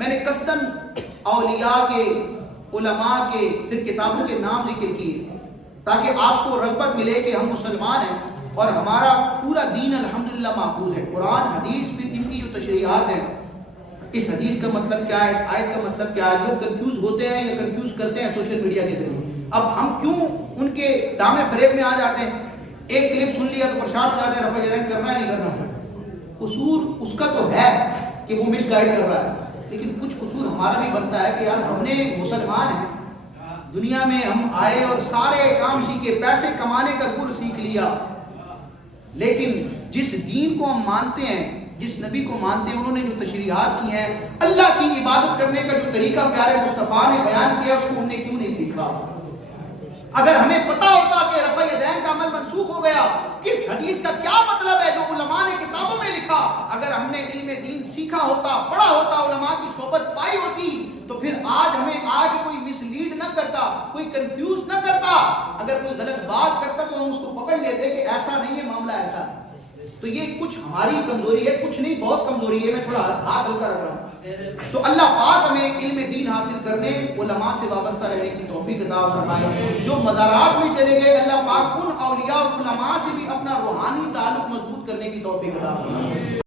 میں نے قصداً اولیاء کے، علماء کے، پھر کتابوں کے نام ذکر کیے تاکہ آپ کو رغبت ملے کہ ہم مسلمان ہیں اور ہمارا پورا دین الحمدللہ محفوظ ہے۔ قرآن، حدیث، پھر ان کی جو تشریحات ہیں، اس حدیث کا مطلب کیا ہے، اس آیت کا مطلب کیا ہے، لوگ کنفیوز ہوتے ہیں یا کنفیوز کرتے ہیں سوشل میڈیا کے ذریعے۔ اب ہم کیوں ان کے دامے فریب میں آ جاتے ہیں؟ ایک کلپ سن لیا تو پریشان ہو جاتے ہیں، رفع یدین کرنا ہے نہیں کرنا۔ قصور اس کا تو ہے کہ وہ مس گائیڈ کر رہا ہے، لیکن کچھ قصور ہمارا بھی بنتا ہے کہ یار ہم نے مسلمان ہیں، دنیا میں ہم آئے اور سارے کام سیکھے، پیسے کمانے کا گر سیکھ لیا، لیکن جس دین کو ہم مانتے ہیں، جس نبی کو مانتے ہیں، انہوں نے جو تشریحات کی ہیں، اللہ کی عبادت کرنے کا جو طریقہ پیارے مصطفیٰ نے بیان کیا، اس کو ہم نے کیوں نہیں سیکھا؟ اگر ہمیں پتا ہوتا کہ رفع یدین کا عمل منسوخ ہو گیا، کس حدیث کا کیا مطلب ہے جو علماء نے کتابوں میں لکھا، اگر ہم نے علم دین سیکھا ہوتا، پڑھا ہوتا، علماء کی صحبت پائی ہوتی، تو پھر آج ہمیں کوئی مس لیڈ نہ کرتا، کوئی کنفیوز نہ کرتا۔ اگر کوئی غلط بات کرتا تو ہم اس کو پکڑ لیتے کہ ایسا نہیں ہے معاملہ، ایسا ہے۔ تو یہ کچھ ہماری کمزوری ہے، کچھ نہیں، بہت کمزوری ہے، میں تھوڑا ہاتھ ہلکا رکھ رہا ہوں۔ تو اللہ پاک ہمیں علم دین حاصل کرنے، علماء سے وابستہ رہنے کی توفیق عطا فرمائے۔ جو مزارات میں چلے گئے، اللہ پاک ان اولیاء اور علماء سے بھی اپنا روحانی تعلق مضبوط کرنے کی توفیق عطا فرمائے۔